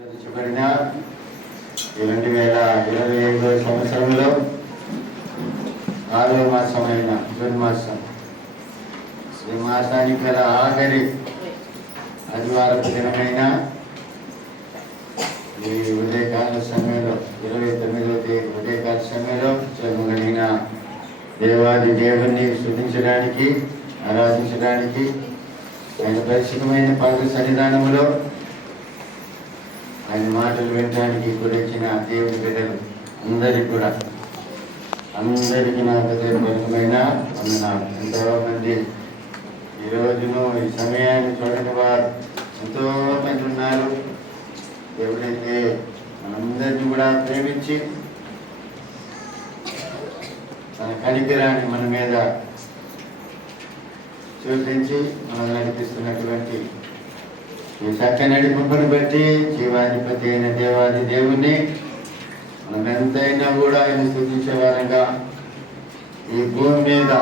రచించబడిన 2025 సంవత్సరంలో 6వ మాసమైన జూన్ మాసం ఈ మాసానికి గల ఆఖరి ఆదివారపు దినమైన ఈ ఉదయకాల సమయంలో 29వ తేదీ ఉదయకాల సమయంలో జన్మగలిగిన దేవాది దేవుణ్ణి స్తుతించడానికి ఆరాధించడానికి ఆయన పరిశుద్ధమైన పాద సన్నిధానములో ఆయన మాటలు వినడానికి గురించిన దేవుని బిడ్డలు అందరికీ నా హృదయపూర్వకమైన వందనాలు. ఎంతోమంది ఈ రోజును ఈ సమయాన్ని చూడని వారు ఎంతోమంది ఉన్నారు. దేవుడైతే మనందరినీ కూడా ప్రేమించి తన కనికరాన్ని మన మీద చూపించి మనల్ని నడిపిస్తున్నటువంటి ఈ చక్కని నడిపింపును బట్టి జీవాధిపతి అయిన దేవాది దేవుణ్ణి మనం ఎంతైనా కూడా ఆయన స్తుతించే వారంగా ఈ భూమి మీద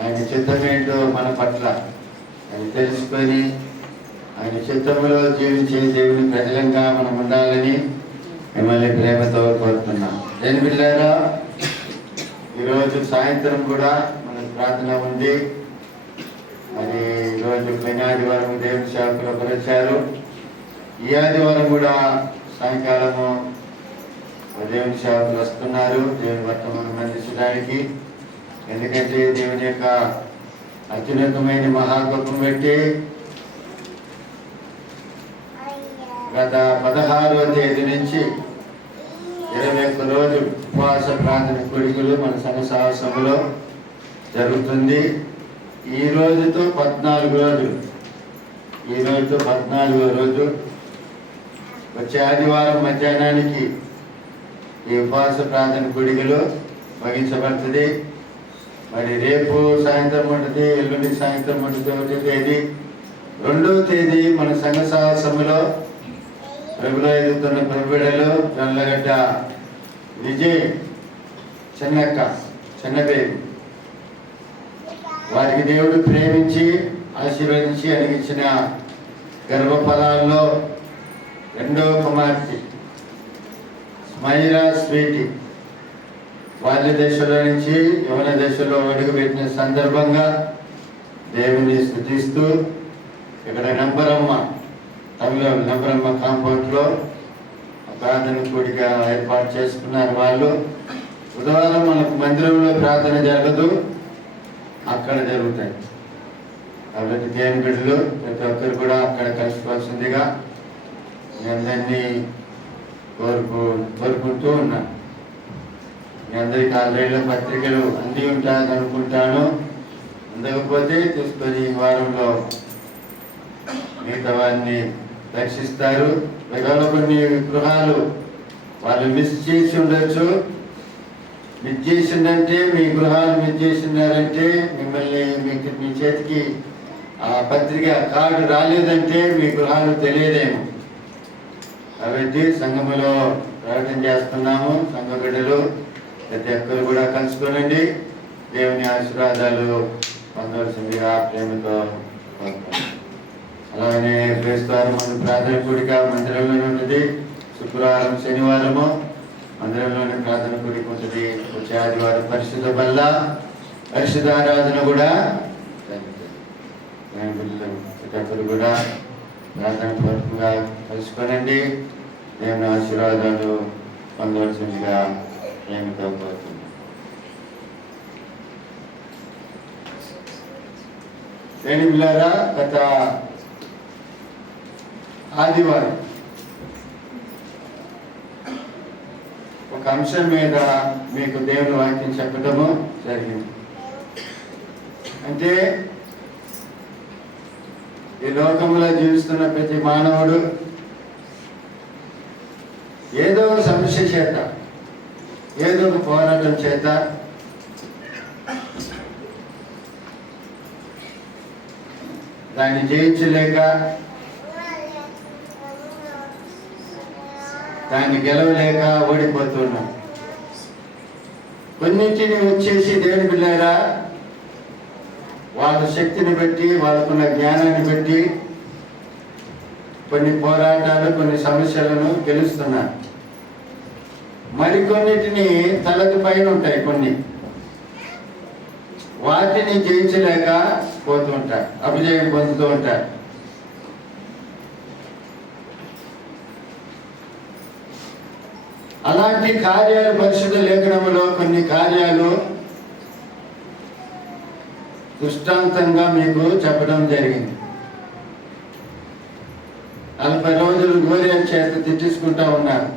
ఆయన చిత్తమేంటో మన పట్ల ఆయన తెలుసుకొని ఆయన చిత్తములో జీవించే దేవుని ప్రజలంగా మనం ఉండాలని మిమ్మల్ని ప్రేమతో కోరుతున్నాం. దేని బిడ్డలారా, ఈరోజు సాయంత్రం కూడా మనకు ప్రార్థన ఉంది. మరి ఈరోజు పైన ఆదివారం దేవుని సేవకులు ఒకరు వచ్చారు. ఈ ఆదివారం కూడా సాయంకాలము దేవుని సేవకులు వస్తున్నారు దేవుని వర్తమానం అందించడానికి. ఎందుకంటే దేవుని యొక్క అత్యున్నతమైన మహాగొప్పను బట్టి గత 16వ తేదీ నుంచి 21 రోజులు ఉపవాస ప్రార్థన కొడుకులు మన సంఘ సాహసంలో జరుగుతుంది. ఈ రోజుతో 14 రోజులు. ఈ రోజుతో 14వ రోజు. వచ్చే ఆదివారం మధ్యాహ్నానికి ఈ ఉపవాస ప్రార్థన కొడుకులు ముగించబడుతుంది. మరి రేపు సాయంత్రం ఉంటుంది, ఎల్లుండి సాయంత్రం ఉంటుంది 1వ తేదీ. 2వ తేదీ మన సంఘ సాహసములో ప్రభులో ఎదుగుతున్న ప్రభుడలు జొన్నలగడ్డ విజయ్ చిన్నబేబీ వారికి దేవుడు ప్రేమించి ఆశీర్వదించి అడిగించిన గర్భఫలాల్లో 2వ కుమార్తె స్మైరా స్వీటీ బాల్య దశలో నుంచి యవన దశలో అడుగుపెట్టిన సందర్భంగా దేవుని స్తుతిస్తూ ఇక్కడ నంబరమ్మ కాంపౌండ్లో ప్రార్థన కూడిక ఏర్పాటు చేసుకున్నారు వాళ్ళు. బుధవారం మనకు మందిరంలో ప్రార్థన జరగదు, అక్కడ జరుగుతాయి. కాబట్టి దేవుని బిడ్డలు ప్రతి ఒక్కరు కూడా అక్కడ కలుసుకోవాల్సిందిగా మీ అందరినీ కోరుకుంటూ ఉన్నాను. మీ అందరికీ ఆల్రెడీ పత్రికలు అంది ఉంటాయని అనుకుంటాను. అందకపోతే తీసుకొని ఈ వారంలో మిగతా వారిని దర్శిస్తారు. ఒకవేళ కొన్ని గృహాలు వాళ్ళు మిస్ చేసి ఉండొచ్చు. మిస్ చేసిందంటే మీ గృహాలు మిస్ చేసినారంటే మిమ్మల్ని మీ చేతికి ఆ పత్రిక కార్డు రాలేదంటే మీ గృహాలు తెలియదేమో. కాబట్టి సంఘములో ప్రకటన చేస్తున్నాము. సంఘ బిడ్డలు ప్రతి ఒక్కరు కూడా కలుసుకోనండి. దేవుని ఆశీర్వాదాలు పొందవలసిందిగా ప్రేమతో కోరుతున్నాను. అలాగే క్రైస్తవారం మన ప్రార్థన కూడిక మందిరంలోనే ఉంటుంది. శుక్రవారం శనివారము మందిరంలోనే ప్రార్థన కూడిక ఉంటుంది. వచ్చే ఆదివారం పరిశుద్ధ బల్ల పరిశుద్ధ ఆరాధన కూడా ప్రతి కూడా ప్రార్థన పూర్వకంగా కలుసుకోనండి. దేవుని ఆశీర్వాదాలు పొందవలసిందిగా ప్రేమతో కోరుతున్నాను. దేని బిడ్డలారా, గత ఆదివారం ఒక అంశం మీద మీకు దేవుని వాక్యం చెప్పడము జరిగింది. అంటే ఈ లోకంలో జీవిస్తున్న ప్రతి మానవుడు ఏదో సమస్య చేత, ఏదో ఒక పోరాటం చేత దాన్ని జయించలేక, దాన్ని గెలవలేక ఓడిపోతున్నాం. కొన్నింటిని వచ్చేసి దేవుని బిడ్డలారా వాళ్ళ శక్తిని బట్టి, వాళ్ళకున్న జ్ఞానాన్ని బట్టి కొన్ని పోరాటాలు, కొన్ని సమస్యలను గెలుస్తున్నారు. మరికొన్నిటిని తలకు పైన ఉంటాయి, కొన్ని వాటిని జయించలేక పోతూ ఉంటారు, అభిజయం పొందుతూ ఉంటారు. అలాంటి కార్యాలు పరిశుద్ధ లేఖనంలో కొన్ని కార్యాలు దృష్టాంతంగా మీకు చెప్పడం జరిగింది. 40 రోజులు గోలియతు చేత తిట్టించుకుంటా ఉన్నారు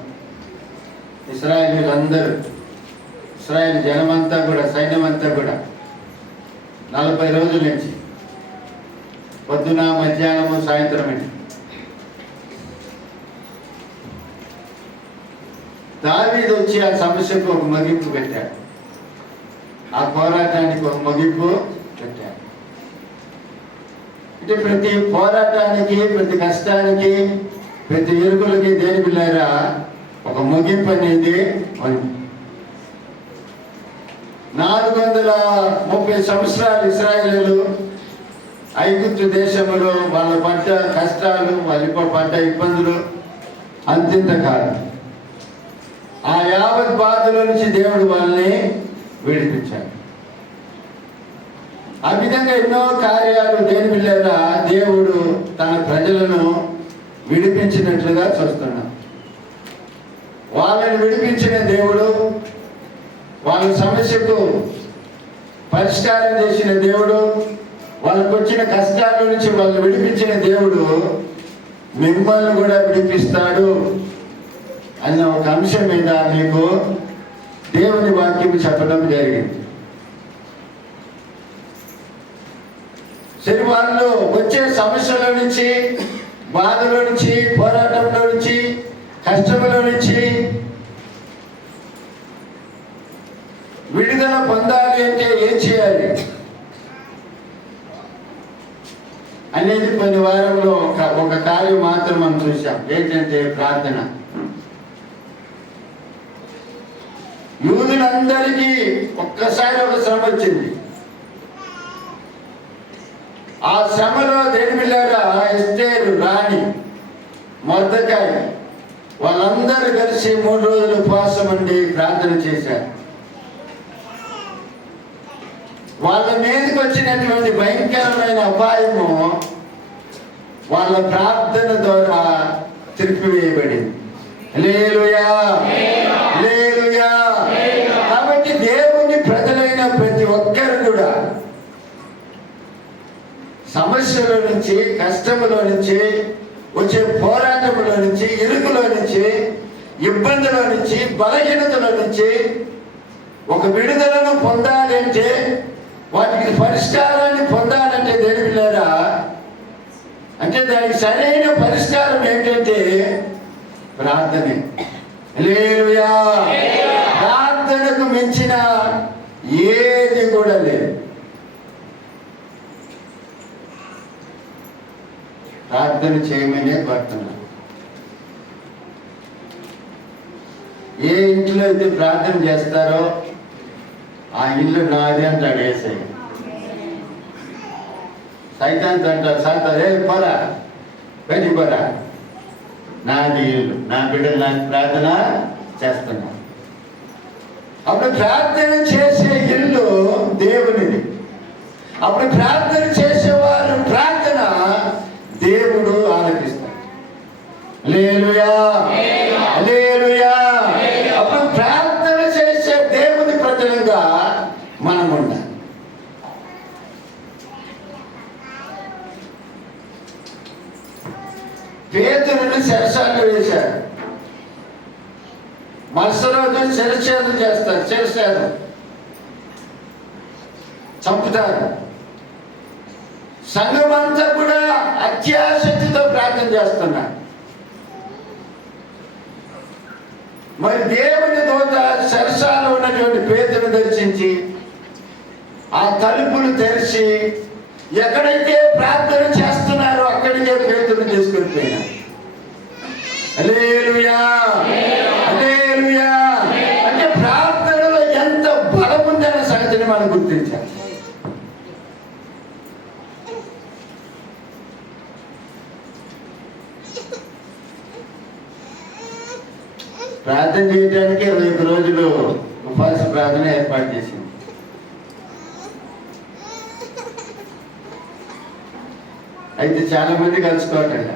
ఇశ్రాయేలీయులందరూ. ఇశ్రాయేల్ జనమంతా కూడా, సైన్యం అంతా కూడా 40 రోజుల నుంచి పొద్దున, మధ్యాహ్నము, సాయంత్రం అండి. దావీదు వచ్చి ఆ సమస్యకు ఒక ముగింపు పెట్టాడు, ఆ పోరాటానికి ఒక ముగింపు పెట్టాడు. అంటే ప్రతి పోరాటానికి, ప్రతి కష్టానికి, ప్రతి ఇరుకులకి దేని పిల్లారా ఒక ముగింపు అనేది ఉంది. 430 సంవత్సరాలు ఇశ్రాయేలీయులు ఐగుప్తు దేశంలో వాళ్ళ పడ్డ కష్టాలు, వాళ్ళ పడ్డ ఇబ్బందులు అంతింత కాదు. ఆ యావత్ బాధల నుంచి దేవుడు వాళ్ళని విడిపించాడు. ఆ విధంగా ఎన్నో కార్యాలు దేని పిల్లరా దేవుడు తన ప్రజలను విడిపించినట్లుగా చూస్తున్నాం. వాళ్ళని విడిపించిన దేవుడు, వాళ్ళ సమస్యకు పరిష్కారం చేసిన దేవుడు, వాళ్ళకు వచ్చిన కష్టాల నుంచి వాళ్ళని విడిపించిన దేవుడు మిమ్మల్ని కూడా విడిపిస్తాడు అన్న ఒక అంశం మీద మీకు దేవుని వాక్యం చెప్పడం జరిగింది. సరే, వాళ్ళు వచ్చే సమస్యల నుంచి, బాధల నుంచి, పోరాటంలో నుంచి, కష్టంలో నుంచి విడుదల పొందాలి అంటే ఏం చేయాలి అనేది కొన్ని వారంలో ఒక కార్యం మాత్రం మనం చూసాం. ఏంటంటే ప్రార్థన. యూదులందరికీ ఒక్కసారి ఒక శ్రమ వచ్చింది. ఆ శ్రమలో దేని పిల్లారా ఎస్తేరు రాణి, మొర్దెకాయి వాళ్ళందరూ కలిసి 3 రోజులు ఉపవాసం ఉండి ప్రార్థన చేశారు. వాళ్ళ మీదకి వచ్చినటువంటి భయంకరమైన అపాయము వాళ్ళ ప్రార్థన ద్వారా తిరిపివేయబడింది. హల్లెలూయా, హల్లెలూయా. కాబట్టి దేవుని ప్రజలైన ప్రతి ఒక్కరు కూడా సమస్యల నుంచి, కష్టములో నుంచి, వచ్చే పోరాటంలో నుంచి, ఇరుకులో నుంచి, ఇబ్బందుల నుంచి, బలహీనతల నుంచి ఒక విడుదలను పొందాలి అంటే, వాటికి పరిష్కారాన్ని పొందాలంటే దేని పిల్లరా అంటే దానికి సరైన పరిష్కారం ఏంటంటే ప్రార్థనే. హల్లెలూయా. ప్రార్థనకు మించిన ఏది కూడా లేదు. ప్రార్థన చేయమనే కోరుతున్నా. ఏ ఇంట్లో అయితే ప్రార్థన చేస్తారో ఆ ఇల్లు నాది అంటాడు యేసయ్య. సైతాన్ అంటారు, సాతారే పోరా, బయటికి పోరా, నాది ఇల్లు, నా బిడ్డలు నాకు ప్రార్థన చేస్తున్నా. అప్పుడు ప్రార్థన చేసే ఇల్లు దేవునిది. అప్పుడు ప్రార్థన చేసేవారు ప్రార్థన దేవుడు ఆలకిస్తాడు. హల్లెలూయా, హల్లెలూయా. అప్పుడు ప్రార్థన చేసే దేవుని ప్రజలుగా మనం ఉండాలి. పేతురుని చెరసాల్లో వేశారు. మరుసటి రోజు శిరఛేదం చేస్తారు, శిరఛేదం చంపుతారు. సంఘమంతా కూడా అత్యాశక్తితో ప్రార్థన చేస్తున్నారు. మరి దేవుని దూత సరసాలో ఉన్నటువంటి పేతురుని దర్శించి ఆ తలుపులు తెరిచి ఎక్కడైతే ప్రార్థన చేస్తున్నారో అక్కడికే పేతురుని తీసుకొని పోయినారు. హల్లెలూయా, హల్లెలూయా. అంటే ప్రార్థనలో ఎంత బలం ఉందన్న సంగతిని మనం గుర్తించాలి. ప్రార్థన చేయడానికి 21 రోజులు ఉపవాస ప్రార్థన ఏర్పాటు చేసింది. అయితే చాలా మంది కలుసుకోవటండి,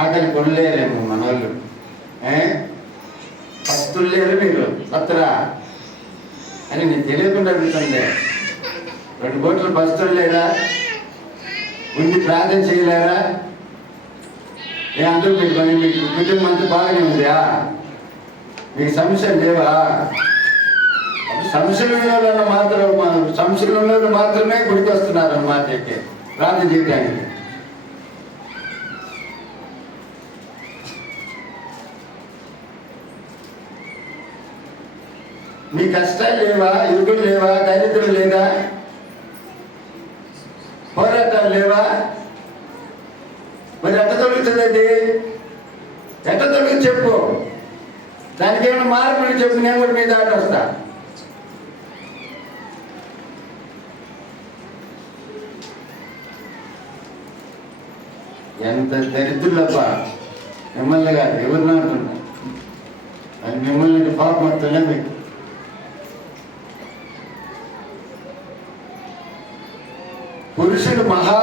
ఆకలి కొనలేరేమో మన వాళ్ళు, పస్తులు లేరు మీరు పత్తరా అని నేను తెలియకుండా అడుగుతుండే. 2 కోట్ల పస్తులు లేరా? ఉండి ప్రార్థన చేయలేరా? అందరూ మీకు కుటుంబం అంతా బాగానే ఉందా? మీకు సమస్యలు లేవా? సమస్యలు మాత్రమే గుడికి వస్తున్నారు అన్నమాట, ప్రార్థన చేయడానికి. మీ కష్టాలు లేవా? ఇరుగులు లేవా? దరిద్రం లేదా? పోరాటాలు లేవా? మరి ఎట్ట తొలుగుతుంది అది? ఎట్ట తొలుగు చెప్పు, దానికి ఏమైనా మార్పులు చెప్పు, నేను కూడా మీ దాటి వస్తా. ఎంత దరిద్రులబ్బా మిమ్మల్ని కాదు, ఎవరిని అంటున్నా, అది మిమ్మల్ని పాపం అంటున్నా. మీకు పురుషుడు మహా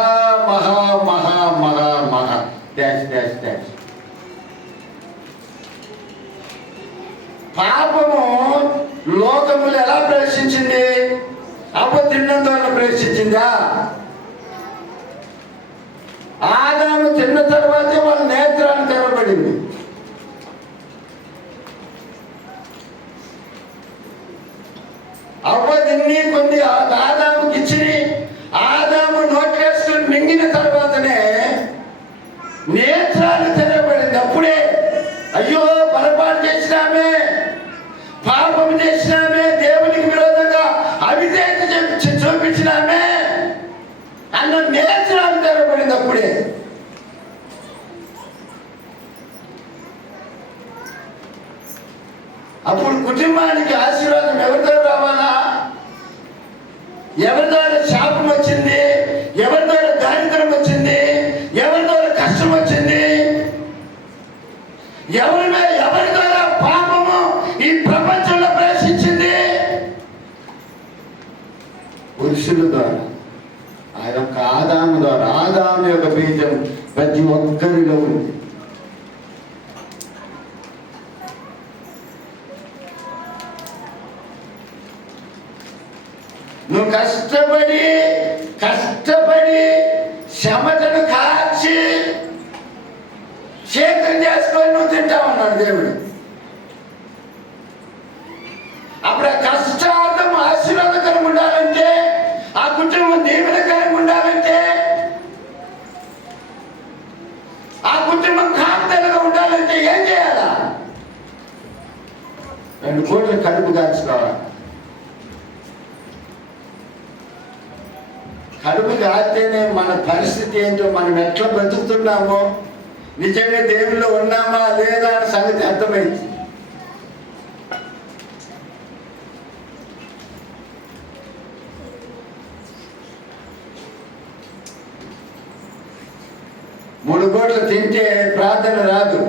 మహా మహా మహా మహా డాష్ డాష్ డాష్. పాపము లోకములు ఎలా ప్రవేశించింది? తిన్నందువల్ల ప్రవేశించిందా? ఆదాము తిన్న తర్వాతే వాళ్ళ నేత్రాన్ని తెరవబడింది. తిన్ని కొన్ని ఆదాముకి ఇచ్చి ఆదాము నోట్లేసుకుని మింగిన తర్వాతనే నేత్రాలు తెరవబడింది. అప్పుడే అయ్యో పొరపాటు చేసినామే, పాపం చేసినామే, దేవునికి విరోధంగా అవిధేయత చూపించినామే అన్న నేత్రాలు తెరవబడింది. అప్పుడే అప్పుడు కుటుంబానికి ఆశీర్వాదం ఎవరి ద్వారా రావాలా? ఎవరి ద్వారా శాపం వచ్చింది? ఎవరి ద్వారా దారిద్రం వచ్చింది? ఎవరి ద్వారా కష్టం వచ్చింది? ఎవరి ద్వారా పాపము ఈ ప్రపంచంలో ప్రవేశించింది? పురుషుల ద్వారా, ఆ యొక్క ఆదాము ద్వారా. ఆదాము యొక్క బీజం ప్రతి ఒక్కరిలో ఉంది. నువ్వు కష్టపడి చెమటను కాచి సేకరణ చేసుకొని నువ్వు తింటావన్నాడు దేవుడు. అప్పుడు ఆ కష్టార్థం ఆశీర్వాదకరంగా ఉండాలంటే, ఆ కుటుంబం దీవెనకరంగా ఉండాలంటే, ఆ కుటుంబం కాపుదలగా ఉండాలంటే ఏం చేయాలా? 2 కోట్లు కడుపు కాచుకోవాలి. కడుపు కాస్తేనే మన పరిస్థితి ఏంటో, మనం ఎట్లా బ్రతుకుతున్నామో, నిజంగా దేవుల్లో ఉన్నామా లేదా అనే సంగతి అర్థమైంది. మూడు కోట్లు తింటే ప్రార్థన రాదు,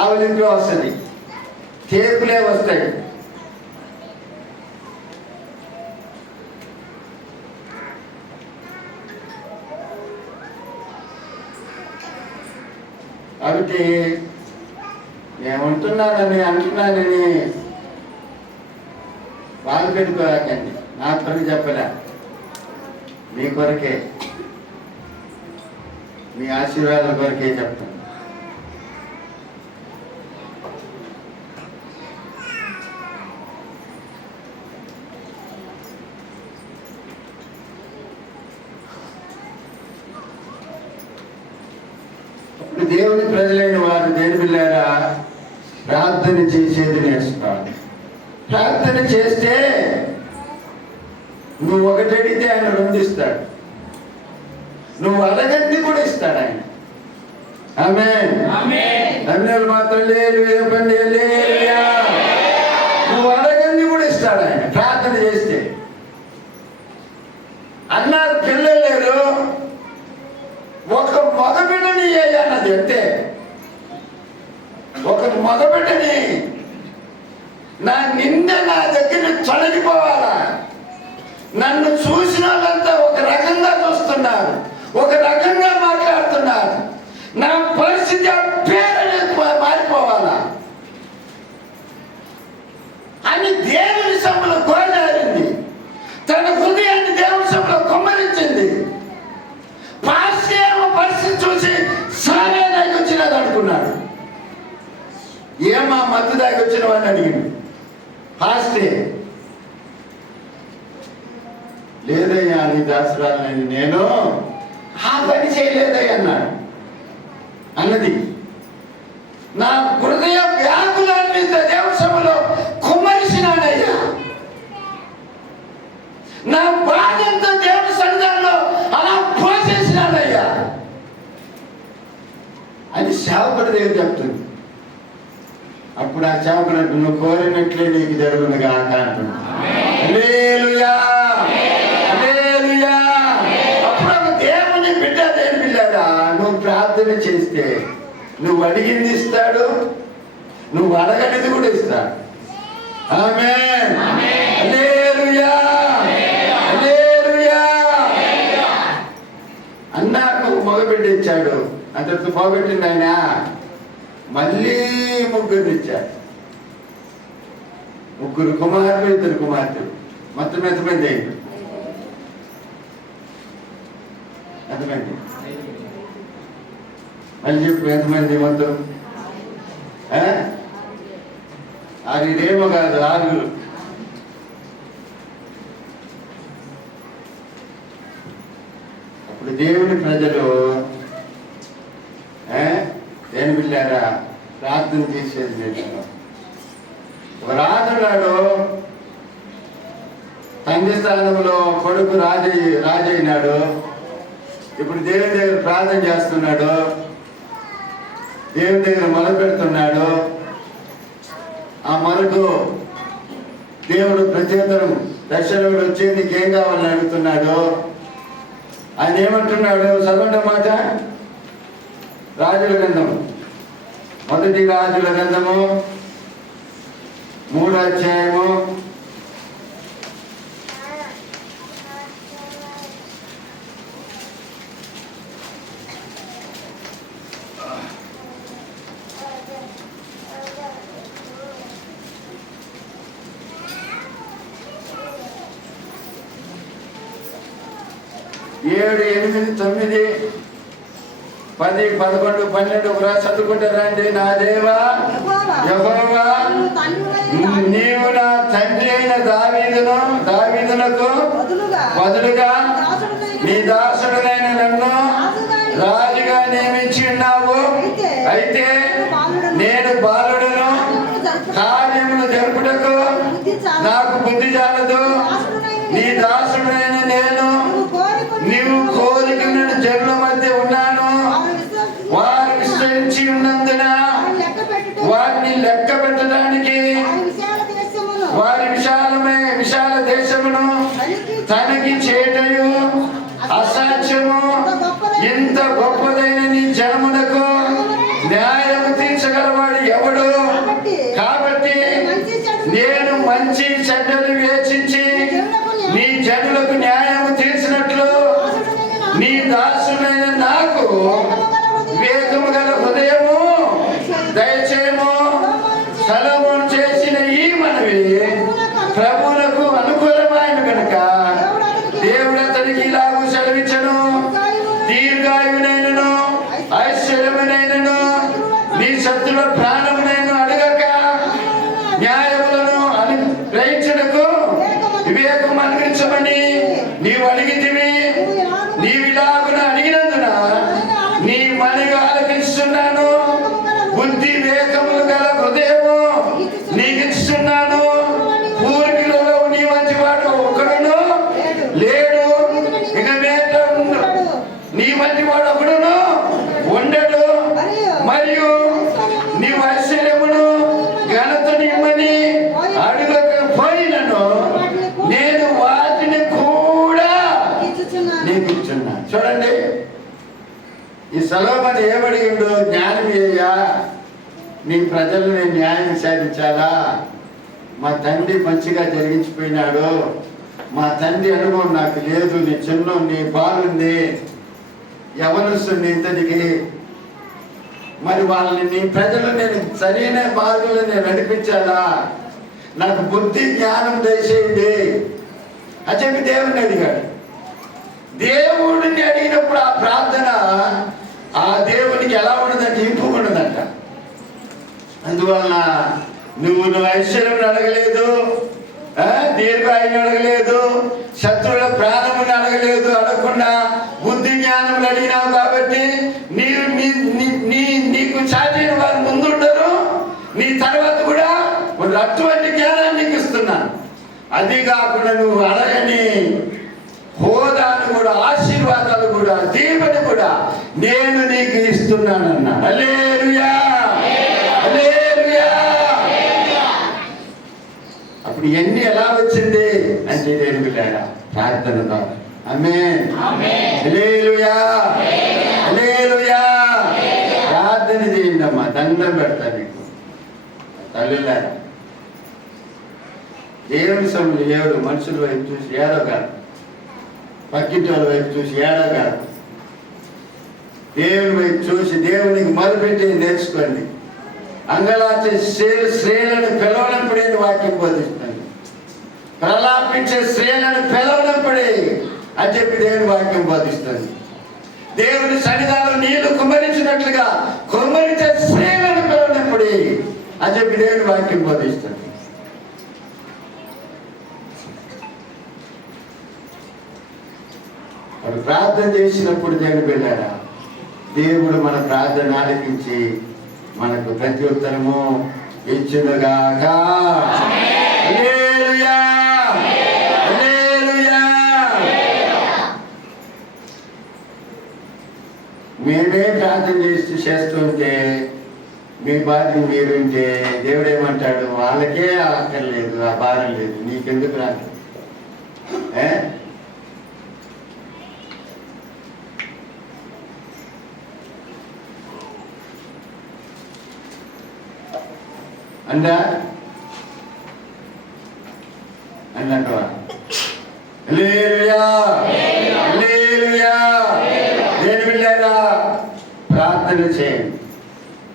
ఆవలింపే వస్తుంది, తేపులే వస్తాయి. కాబట్టి అంటున్నానని బాధ పెట్టుకోకండి. నా కొరకు చెప్పలే, మీ కొరకే, మీ ఆశీర్వాదాల కొరకే చెప్తాను. దేవుని ప్రజలైన వారు, దేని బిళ్ళారా, ప్రార్థన చేసేది నేర్చుకోవాలి. ప్రార్థన చేస్తే నువ్వు ఒకటి అడిగితే ఆయన 2 ఇస్తాడు, నువ్వు అడగంది కూడా ఇస్తాడు ఆయన. ఆమేన్. అన్నలు మాత్రం లేదు, నువ్వు అడగంది కూడా ఇస్తాడు ఆయన ప్రార్థన చేస్తే. అన్నారు పిల్లలు లేరు, ఒక మగ బిడ్డని అన్నది అంతే. మగబిడ్డని నా నింద నా దగ్గర తొలగిపోవాలా. నన్ను చూసిన వాళ్ళంతా ఒక రకంగా చూస్తున్నారు, ఒక రకంగా మాట్లాడుతున్నారు. నా పరిస్థితి ఆ పేరు మారిపోవాలా అని దేవుని సభలో గోజారింది. తన హృదయాన్ని దేవుని సభలో కుమ్మరించింది. పాస్టర్ పరిస్థితి చూసి సారే దాగి వచ్చినది అనుకున్నాడు. ఏమా మత్తు దాగి వచ్చిన వాడిని అడిగింది. పాస్టే లేదయ్యా, నీ దాసురాలని నేను ఆ పని చేయలేదయ్యా అన్నాడు. అన్నది నా హృదయ వ్యాకులాన్ని దేవుని సభలో కుమ్మరిసినాడయ్యా. నా బాధంతో దేవుని సన్నిధానంలో అలా పోసేసినాడయ్యా అని సేవకుడి దగ్గర చెప్తుంది. అప్పుడు ఆ సేవకుడు అంటు, నువ్వు కోరినట్లే నీకు జరుగునుగా అంటున్నా. హల్లెలూయా, హల్లెలూయా. అప్పుడు ఒక దేవుని బిడ్డ, దేని బిడ్డరా, నువ్వు ప్రార్థన చేస్తే నువ్వు అడిగింది ఇస్తాడు, నువ్వు అడగనిది కూడా ఇస్తాడు. ఆమేన్, హల్లెలూయా, హల్లెలూయా. అన్నాకు మగబిడ్డ ఇచ్చాడు. అంతకు పోగొట్టింది ఆయన. మళ్ళీ ముగ్గురు ఇచ్చాడు. ముగ్గురు కుమారులు, ఇద్దరు కుమార్తెలు. మొత్తం ఎంతమంది? ఎంతమంది? మళ్ళీ చెప్పు, ఎంతమంది మొత్తం? 6 కాదు, 6. అప్పుడు దేవుని ప్రజలు ఏం పిల్లారా ప్రార్థన చేసేది లేదు. ఒక రాజున్నాడు, తండ్రి స్థానంలో కొడుకు రాజైనాడు. ఇప్పుడు దేవుని దగ్గర ప్రార్థన చేస్తున్నాడు, దేవుని దగ్గర మొదలు పెడుతున్నాడు. ఆ మనకు దేవుడు ప్రత్యేకం దర్శనంలో వచ్చి నీకేం కావాలని అడుగుతున్నాడు. ఆయన ఏమంటున్నాడు? చదవండి మాట. రాజుల గ్రంథము, మొదటి రాజుల గ్రంథము 3వ అధ్యాయము 7, 8, 9, 10, 11, 12 చదువుకుంటే రండి. నా దేవా యెహోవా, నీవు నా తండ్రి అయిన దావీదునకు బదులుగా నీ దాసుడునైన నన్ను రాజుగా నియమించి ఉన్నావు. అయితే నేను బాలుడును, కార్యములు జరుపుటకు నాకు బుద్ధి చాలదు. నీ దాసుడైన నేను నీవు కోరికలను జనుల మధ్య ఉన్నాను. వారు విస్తరించి ఉన్నందున వారిని లెక్క పెట్టడానికి వారి విశాల దేశమును తనకి చేయటయు అసాధ్యము. ఇంత గొప్పదైన నీ జనమునకు న్యాయము తీర్చగలవాడు ఎవడు? కాబట్టి నేను మంచి చెడ్డలు వేచించి నీ జనులకు న్యాయము తీర్చినట్లు నీ దాసుడైన నాకు వివేకము గల హృదయము దయచేయము. సొలొమోను చేసిన ఈ మనవి ప్రభువులకు అనుకూలమైన గనుక దేవుడు అతనికి ఇలాగూ సెలవిచ్చెను. దీర్ఘాయువునైనను ఐశ్వర్యమునైనను నీ శత్రుల ప్రాణమునైనా అడగక న్యాయములను గ్రహించుటకు వివేకం అనుగ్రహించమని నీవు అడిగితివి. నీవిలాగున అడిగినందున నీ మనవి ఆలకిస్తున్నాను. బుద్ధి వివేకములు గల హృదయము నీకు ఇస్తున్నాను. పూర్వీకులలో నీ మంచి వాడు ఒకడును లేడు, ఇక మీద నీ మంచి వాడు ఒకడును ఉండడు. మరియు నీ ఐశ్వర్యమును ఘనతను ఇమ్మని అడగకపోయినను నేను వాటిని కూడా నీకు ఇచ్చున్నా. చూడండి, ఈ సొలొమోను ఏమడిగిండు? జ్ఞానం అయ్యా, నీ ప్రజలు నేను న్యాయం సాధించాలా? మా తండ్రి మంచిగా జరిగించిపోయినాడు, మా తండ్రి అనుభవం నాకు లేదు, నీ చిన్న నీ బాగుంది, యవనస్తుంది ఇంతటికి, మరి వాళ్ళని నీ ప్రజలు నేను సరైన మార్గంలో నేను నడిపించాలా? నాకు బుద్ధి జ్ఞానం దయచేయండి అని చెప్పి దేవుడిని అడిగాడు. దేవుడిని అడిగినప్పుడు ఆ ప్రార్థన ఆ దేవునికి ఎలా ఉండదంటే ఇంపు ఉండదంట. అందువలన నువ్వు ఐశ్వర్యం అడగలేదు, దీర్ఘాయుని అడగలేదు, శత్రువుల ప్రాణముని అడగలేదు, అడగకుండా బుద్ధి జ్ఞానములు అడిగినావు కాబట్టి నీకు చాటిన వారు ముందుండరు, నీ తర్వాత కూడా అటువంటి జ్ఞానాన్ని నీకు ఇస్తున్నాను. అది కాకుండా నువ్వు అడగని హోదాను కూడా, ఆశీర్వాదాలు కూడా, దీవెన కూడా నేను నీకు ఇస్తున్నానన్నా. హల్లెలూయా, హల్లెలూయా. అప్పుడు ఎన్ని ఎలా వచ్చింది అంటే దేవుడా ప్రార్థన ద్వారా. ఆమేన్, హల్లెలూయా, హల్లెలూయా. ప్రార్థన చేయండి అమ్మా, దండం పెడతా మీకు తల్లులారా. దేవుని సొమ్ములు ఏడు మనుషుల వైపు చూసి ఏడవగారు, పక్కింటి వాళ్ళ వైపు చూసి ఏడవగారు, దేవుని వైపు చూసి దేవునికి మొదలుపెట్టి నేర్చుకోండి. అంగలార్చే స్త్రీలను పిలవనప్పుడే వాక్యం బోధిస్తుంది, ప్రలాపించే స్త్రీలను పిలవనప్పుడే అని చెప్పి దేవుని వాక్యం బోధిస్తుంది. దేవుని సన్నిధానంలో నీళ్లు కుమ్మరించినట్లుగా కుమ్మరించే స్త్రీలను పిలవనప్పుడే అని చెప్పి దేవుని వాక్యం బోధిస్తుంది. వాడు ప్రార్థన చేసినప్పుడు దేవుని బిడ్డలారా, దేవుడు మన ప్రార్థన ఆలకించి మనకు ప్రత్యుత్తరము ఇచ్చునుగాక. హల్లెలూయా, హల్లెలూయా. మేమే ప్రార్థన చేస్తుంటే మీ బాధ్యత మీరుంటే దేవుడు ఏమంటాడు? వాళ్ళకే అక్కర్లేదు, ఆ భారం లేదు, నీకెందుకు రాదు? అందా అన్నట్టు. హల్లెలూయా, హల్లెలూయా. దేవుని బిడ్డలారా, ప్రార్థన చేయండి.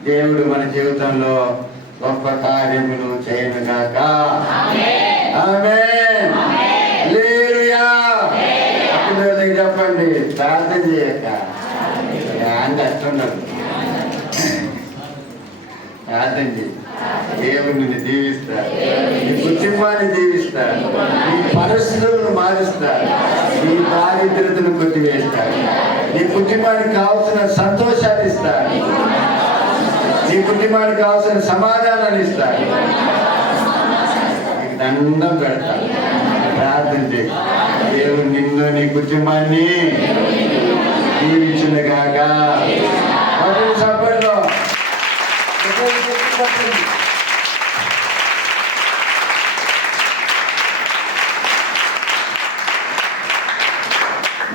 దేవుడు మన జీవితంలో గొప్ప కార్యములు చేయనుగాక. ఆమేన్, హల్లెలూయా. అప్పుడు చెప్పండి, ప్రార్థన చేయక అంటే అట్లున్నారు. ప్రార్థన చేయి, దేవుడు నిన్ను దీవిస్తాడు, నీ కుటుంబాన్ని దీవిస్తాడు, నీ పరిస్థితులను మారుస్తాడు, నీ దారిద్రతను కొట్టివేస్తాడు, నీ కుటుంబానికి కావాల్సిన సంతోషాన్ని ఇస్తాడు, నీ కుటుంబానికి కావాల్సిన సమాధానాన్ని ఇస్తాడు. నీకు దండం పెడతాడు. ప్రార్థన చేయి, దేవుడు నిన్ను నీ కుటుంబాన్ని దీవించునుగాక. సపోర్ట్లో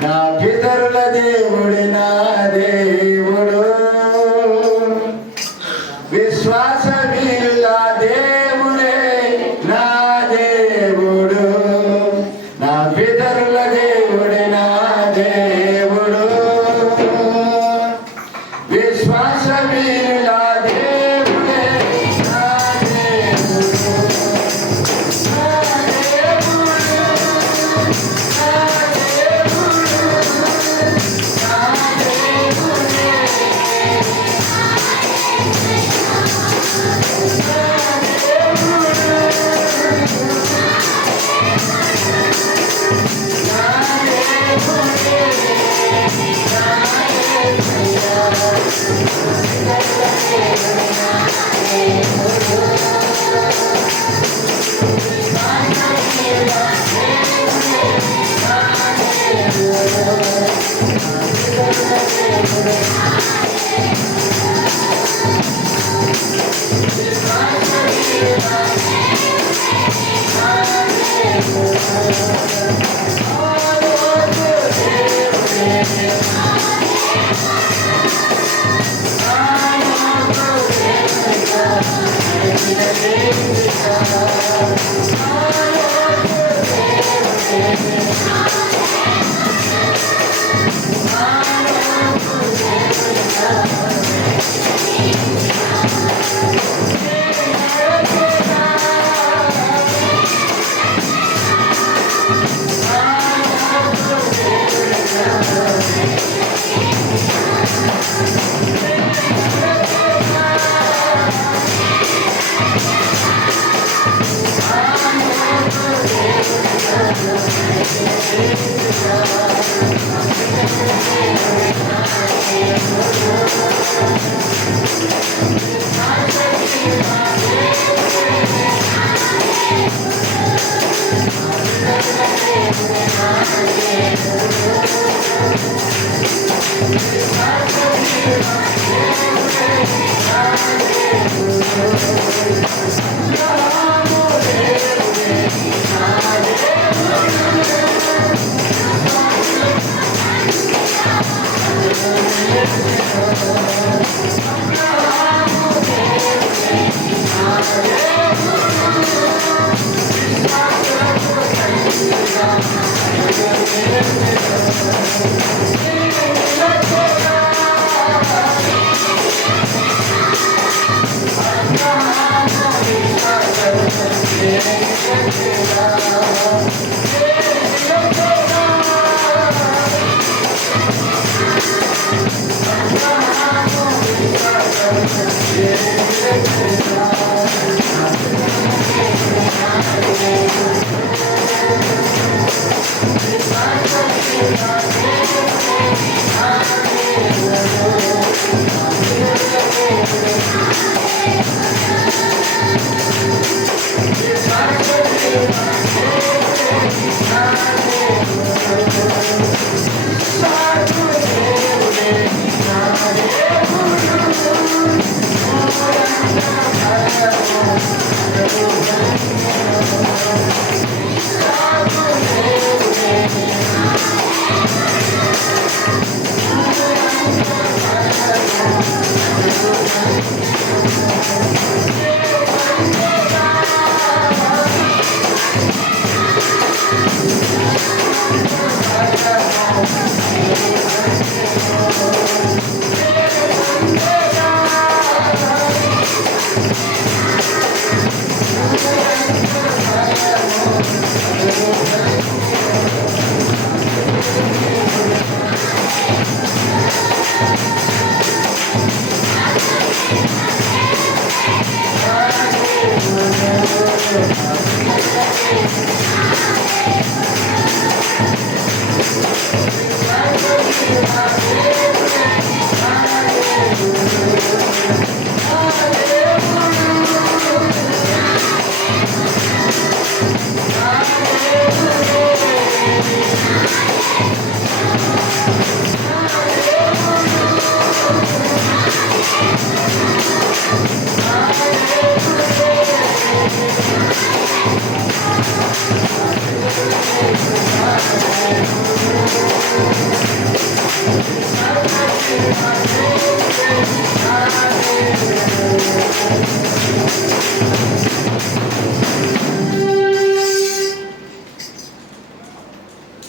నా పితరుల దేవుడు నా దేవుడు, విశ్వాస వీరుల దేవుడే నా దేవుడు, నా పితరుల దేవుడు నా దేవుడు, విశ్వాస వీరుల దేవుడే నా దేవుడు, నా దేవుడు, నా దేవుడే.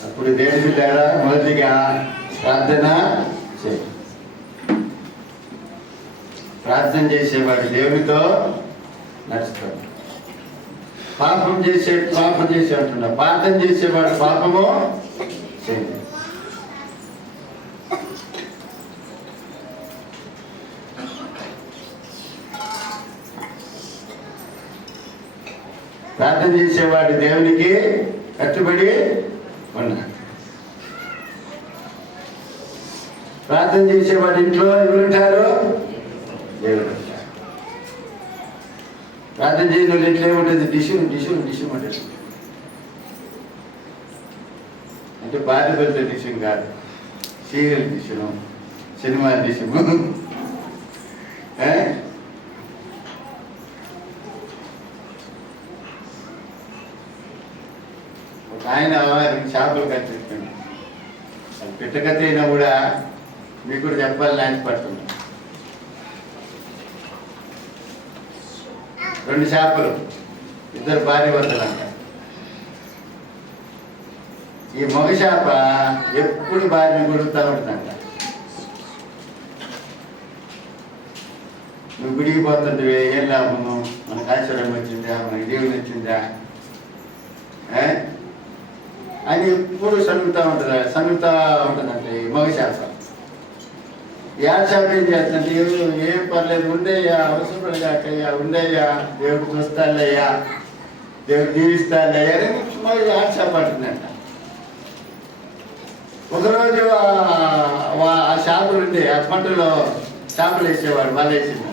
అప్పుడు దేవుని బిడ్డలారా మొదటిగా ప్రార్థన చేయి. ప్రార్థన చేసేవాడు దేవునితో నడుస్తాడు. పాపం చేసే అంటున్నా, ప్రార్థన చేసేవాడు పాపము చేయడు. ప్రార్థన చేసేవాడు దేవునికి కట్టుబడి ఉన్నాడు. ప్రార్థన చేసేవాడి ఇంట్లో ఎవరుంటారు? దేవుడు ఉంటారు. ప్రార్థన చేయని వాళ్ళు ఇంట్లో ఏముంటుంది? డిషుమ్ ఉంటుంది. అంటే భార్య భర్త డిషుమ్ కాదు, సీరియల్ డిషుము, సినిమా డిషుము. ఆయన చేపలు కట్టిస్తాడు. అది పెట్టకత అయినా కూడా మీకు కూడా చెప్పాలని ఆయన పడుతుంది. 2 చేపలు, 2 భార్య భర్తలు అంట. ఈ మగ చేప ఎప్పుడు భార్యను కొడుతూ ఉంటుందంట. నువ్వు గుడికి పోతుంటే ఏం లాభము, మనకు ఆశ్చర్యం వచ్చిందా, మనకి దేవుని వచ్చిందా అని ఎప్పుడు సనుగుతూ ఉంటుందంటే ఈ మగ చేప. చేప ఏం చేస్తుందంటే ఏం పర్లేదు, ఉండేయ్యా, అవసరపడగాకయ్యా, ఉండేయ్యా, దేవుడు చూస్తాలయ్యా, దేవుడు దీవిస్తాలయ్యా అని చేప అంటుందంట. ఒకరోజు ఆ చేపలు ఉండే ఆ పంటలో చేపలు వేసేవాడు, వాళ్ళు వేసింది.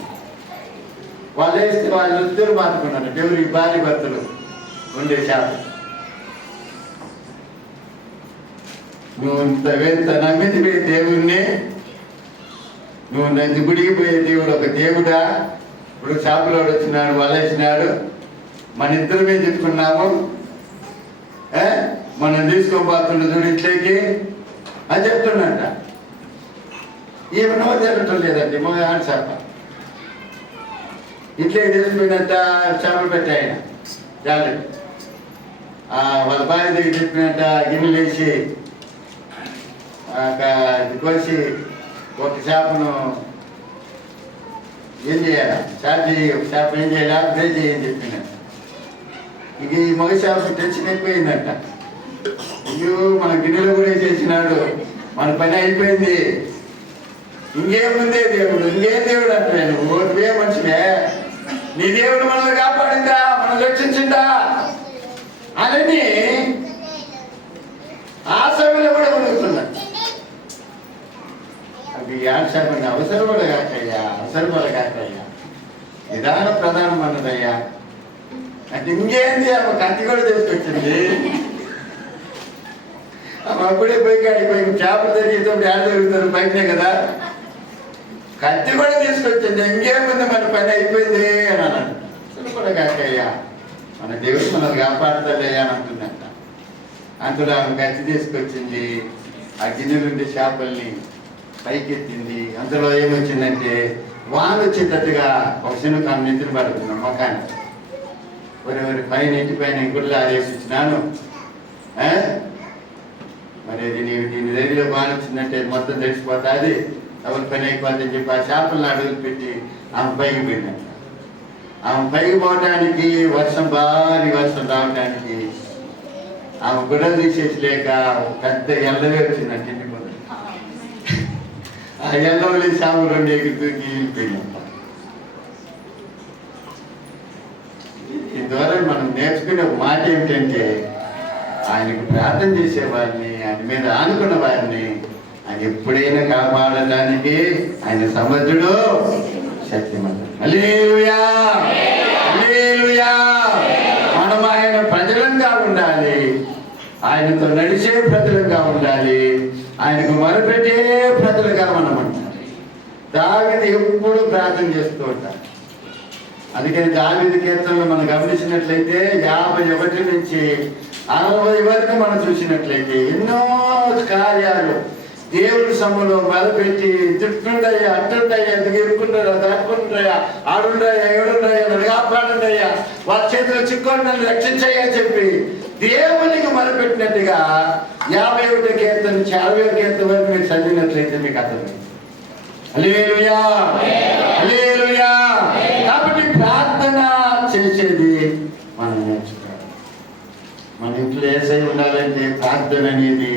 వాళ్ళు వేస్తే వాళ్ళిద్దరు మారుకున్నారు, దేవుడి భార్య భర్తలు ఉండే చేప. నువ్వు ఇంత నమ్మిది పోయే దేవుణ్ణి, నువ్వు నంది గుడికి పోయే దేవుడు ఒక దేవుడా? ఇప్పుడు చేపలోడు వచ్చినాడు, వలేసినాడు, మన ఇద్దరు మీద చెప్పుకున్నాము, మనం తీసుకోబోతుండే చూడు ఇంట్లోకి అని చెప్తున్నట్ట. ఈమె నో తిరగటం లేదండి మా చేప. ఇంట్లోకి తీసుకుపోయినట్ట చేపలు పెట్టాయన జాలి. వాళ్ళ భార్య దగ్గర చెప్పినట్ట గిన్నెలు వేసి కోసి ఒక చేపను ఏం చేయాలి, చేప ఏం చేయాలి, ఫ్రై చేయని చెప్పినట్ట. ఇక ఈ మగ చేప టెన్షన్ ఎక్కువైందట. అయ్యో మన గిన్నెలు కూడా చేసినాడు, మన పని అయిపోయింది, ఇంకేముందే దేవుడు, ఇంకేం దేవుడు అంటే నువ్వు నువ్వే మనిషివే, నీ దేవుడు మనల్ని కాపాడిందా, మనం రక్షించిందా అని ఆ సమయంలో కూడా ఉడుకుతున్నా. అది ఆశాపడిన అవసరపడగాకయ్యా, నిదాన ప్రధానం అన్నదయ్యా అంటే ఇంకేంది ఆమె కత్తి కూడా తీసుకొచ్చింది. అప్పుడే పోయి కాడిపోయి చేపలు తిరిగేటప్పుడు ఏడ జరుగుతారు బయటనే కదా, కత్తి కూడా తీసుకొచ్చింది, ఇంకేముంది మన పని అయిపోయింది అని అన్నాడు. అవసరపడగాకయ్యా, మన దేవుడు మనల్ని కాపాడుతాడయ్యా అని అంటుందంట. అందులో ఆమె కత్తి తీసుకొచ్చింది, ఆ గిన్నెలుండే చేపల్ని పైకెత్తింది. అందులో ఏమొచ్చిందంటే వాన వచ్చేటట్టుగా ఒక చిన్న నెత్తిన పడుతున్నాం మొఖాన్ని. వరి పైన ఇంటి పైన గుడ్లు ఆరేసిచ్చినాను, మరి దీని దగ్గర వాన వచ్చిందంటే మొత్తం తెలిసిపోతుంది, ఎవరి పని అయిపోతుందని చెప్పి ఆ చేపలను అడుగులు పెట్టి ఆమె పైకి పోయిందంట. ఆమె పైకి పోవటానికి భారీ వర్షం రావటానికి ఆమె గుడ్డలు తీసేసి లేక పెద్ద ఎల్లవే వచ్చిందంట ఇంటి ముందు. ఆ ఎల్లవలి సాము రెండు ఎగురుతూకి వెళ్ళిపోయిందంట. ఈ ద్వారా మనం నేర్చుకునే ఒక మాట ఏమిటంటే, ఆయనకు ప్రార్థన చేసేవారిని, ఆయన మీద ఆనుకున్న వారిని ఆయన ఎప్పుడైనా కాపాడటానికి ఆయన సమర్థుడు, శక్తిమంతుడు. హల్లెలూయా, హల్లెలూయా. మనం ఆయన ప్రజలంగా ఉండాలి, ఆయనతో నడిచే ప్రజలుగా ఉండాలి, ఆయనకు మొరపెట్టే ప్రజలుగా మనం ఉండాలి. దావీదు ఎప్పుడు ప్రార్థన చేస్తూ ఉంటారు. అందుకని దావీదు కీర్తనలు మనం గమనించినట్లయితే 51 నుంచి 60 వరకు మనం చూసినట్లయితే ఎన్నో కార్యాలు దేవుడి సమ్ములో మొదలుపెట్టి తిట్టుండయ్యా, అట్టుండయ్యా, ఎందుకు ఇరుకుంటారా, దాటుకుంటాయా, ఆడుండయా, ఏడుండయా, నన్ను కాపాడుండయ్యా, వాళ్ళ చేతిలో చిక్కొని నన్ను రక్షించయ్యా చెప్పి దేవునికి మొదలుపెట్టినట్టుగా 51 కీర్తన నుంచి 60 కీర్తన వరకు మీరు చదివినట్లయితే మీకు అర్థమైంది. హల్లెలూయా, హల్లెలూయా. కాబట్టి ప్రార్థన చేసేది మనం నేర్చుకోవాలి. మన ఇంట్లో ఏసై ఉండాలంటే ప్రార్థన అనేది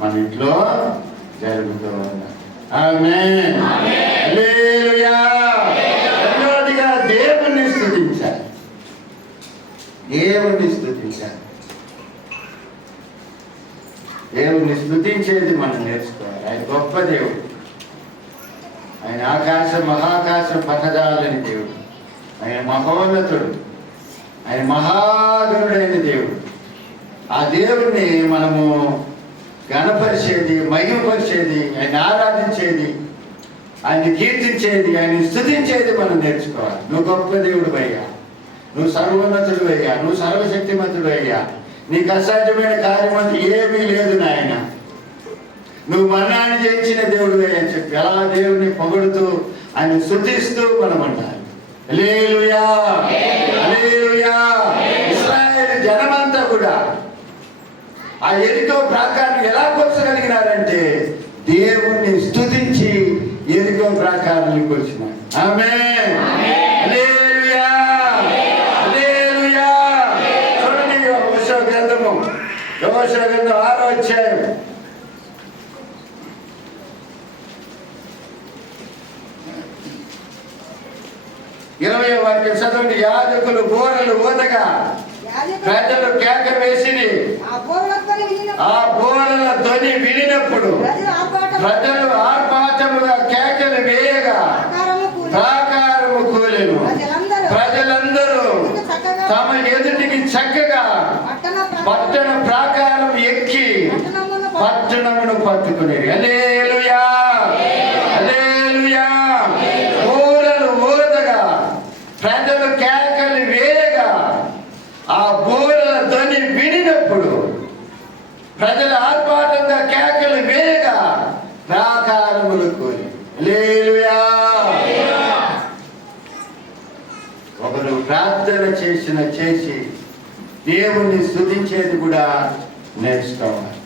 మన ఇంట్లో జరుగుతూ ఉండాలి. ఆమేన్, హల్లెలూయా. రెండవదిగా దేవుణ్ణి స్తుతించాలి, దేవుణ్ణి స్తుతించాలి. దేవుణ్ణి స్తుతించేది మనం నేర్చుకోవాలి. ఆయన గొప్ప దేవుడు, ఆయన ఆకాశం మహాకాశం పట్టజాలని దేవుడు, ఆయన మహోన్నతుడు, ఆయన మహాగణుడైన దేవుడు. ఆ దేవుడిని మనము గణపరిచేది, మహిమపరిచేది, ఆయన ఆరాధించేది, ఆయన్ని కీర్తించేది, ఆయన స్తుతించేది మనం నేర్చుకోవాలి. నువ్వు గొప్ప దేవుడు అయ్యా, నువ్వు సర్వోన్నతుడు అయ్యా, నువ్వు సర్వశక్తిమంతుడు అయ్యా, నీకు అసాధ్యమైన కార్యం అంటే ఏమీ లేదు నాయన, నువ్వు మరణాన్ని జయించిన దేవుడు అని చెప్పి అలా దేవుడిని పొగడుతూ ఆయన స్తుతిస్తూ మనం అంటారు. హల్లెలూయా, హల్లెలూయా. ఇశ్రాయేలు జనమంతా కూడా ఆ ఎరికో ప్రాకారం ఎలా కూర్చగలిగినారంటే దేవుణ్ణి స్తుతించి ఎరికో ప్రాకారాన్ని కూర్చున్నారు. ఆమేన్. హల్లెలూయా, హల్లెలూయా. చూడండి యెహోషువ గ్రంథము, యెహోషువ గ్రంథం 6వ అధ్యాయం 20వ వాక్యం చదవండి. యాజకులు బోరలు ఊదగా ప్రజలు కేక వేసిరి. ఆ బోరల ధ్వని వినినప్పుడు ప్రజలు ఆర్భాటముగా కేకలు వేయగా ప్రాకారము కూలెను. ప్రజలందరూ తమ ఎదుటికి చక్కగా పట్టణ ప్రాకారం ఎక్కి పట్టణమును పట్టుకునేది. హల్లెలూయా, హల్లెలూయా. బోరలు ఊదగా ప్రజలు కేకలు వేయగా ఆ బోరల ధ్వని వినినప్పుడు ప్రజలు ఆర్భాటంగా కేకలు వేయగా ప్రాకారములు కూలి. హల్లెలూయా. ఒకరు ప్రార్థన చేసి దేవుణ్ణి స్తుతించేది కూడా నేర్చుకోవాలి.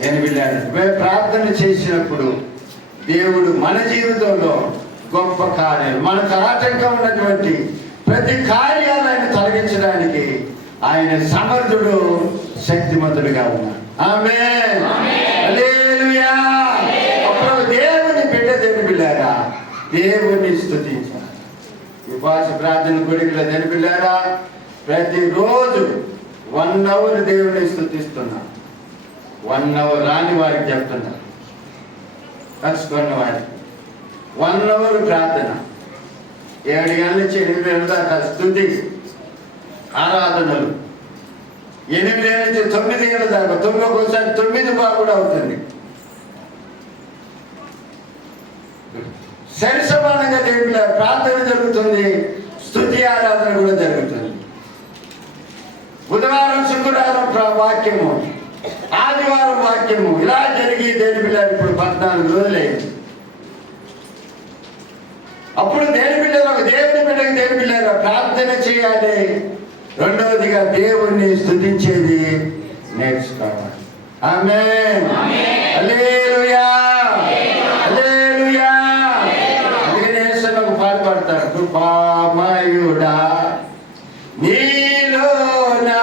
నేను వెళ్ళాను. ప్రార్థన చేసినప్పుడు దేవుడు మన జీవితంలో గొప్ప కార్యాలు, మనకు ఆటంకం ఉన్నటువంటి ప్రతి కార్యాలను తొలగించడానికి ఆయన సమర్థుడు, శక్తిమంతుడుగా ఉన్నాడు. ఆమేన్, హల్లెలూయా. అప్పుడు దేవుని బిడ్డలారా దేవుణ్ణి స్తుతించాలి. ఉపవాస ప్రార్థన కొడుకుల దేని బిడ్డలారా ప్రతిరోజు 1 hour దేవుణ్ణి స్తుతిస్తున్నా. 1 hour రాని వారికి చెప్తున్నా, కలుసుకున్న వారికి 1 hour ప్రార్థన. 7 గంటల నుంచి 8 గంటల దాకా స్తుతి ఆరాధనలు. 8 ఏళ్ళ నుంచి 9 ఏళ్ళ దాకా, 9 ఒకసారి 9 బాగుడు అవుతుంది. సరిసమానంగా దేవుళ్ళ ప్రార్థన జరుగుతుంది, స్తుతి ఆరాధన కూడా జరుగుతుంది. బుధవారం శుక్రవారం వాక్యము, ఆదివారం వాక్యము, ఇలా జరిగి దేని పిల్లలు ఇప్పుడు 14 రోజులైంది. అప్పుడు దేని పిల్లలు ఒక దేవుని బిడ్డకి దేని పిల్లలు ప్రార్థన చేయాలి. రెండవదిగా దేవుణ్ణి స్తుతించేది నేర్చుకోవాలి. ఆమేన్, హల్లెలూయా, హల్లెలూయా. అందుకని యేసు ఒక పాట పాడతారు. కృపామయుడా నీలోనా,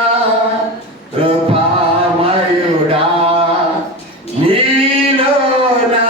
కృపామయుడా నీలోనా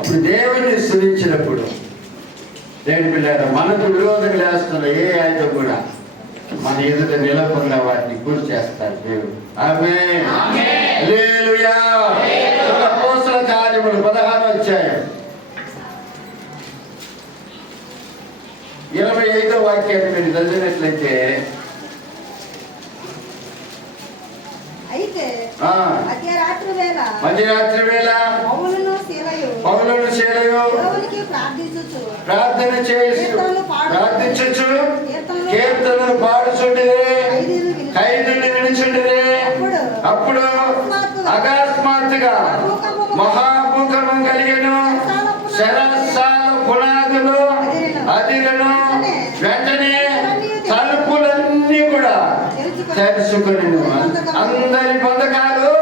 అప్పుడు దేవుణ్ణి స్తుతించినప్పుడు దేవుని పిల్లలు మనకు విరోధంగా లేస్తున్న ఏ ఆయుధం కూడా మన ఎదుట నిలబడిన వాటిని గురి చేస్తారు దేవుడు. ఆమేన్, హల్లెలూయా. అపోస్తలుల కార్యములు 16వ అధ్యాయం 25వ వాక్యాన్ని మీరు చదివినట్లయితే మధ్యరాత్రి వేళ పౌలును శీలయు ప్రార్థన చేసి ప్రార్థించు కీర్తనలు పాడుచుండిరే, ఖైదీలు వినుచుండిరే. అప్పుడు అకస్మాత్తుగా మహాభూకంపం కలిగెను, శరసాల పునాదులు అదిరెను. వెంటనే తలుపులన్నీ కూడా తెరుచుకొనెను, అందరి బంధకాలు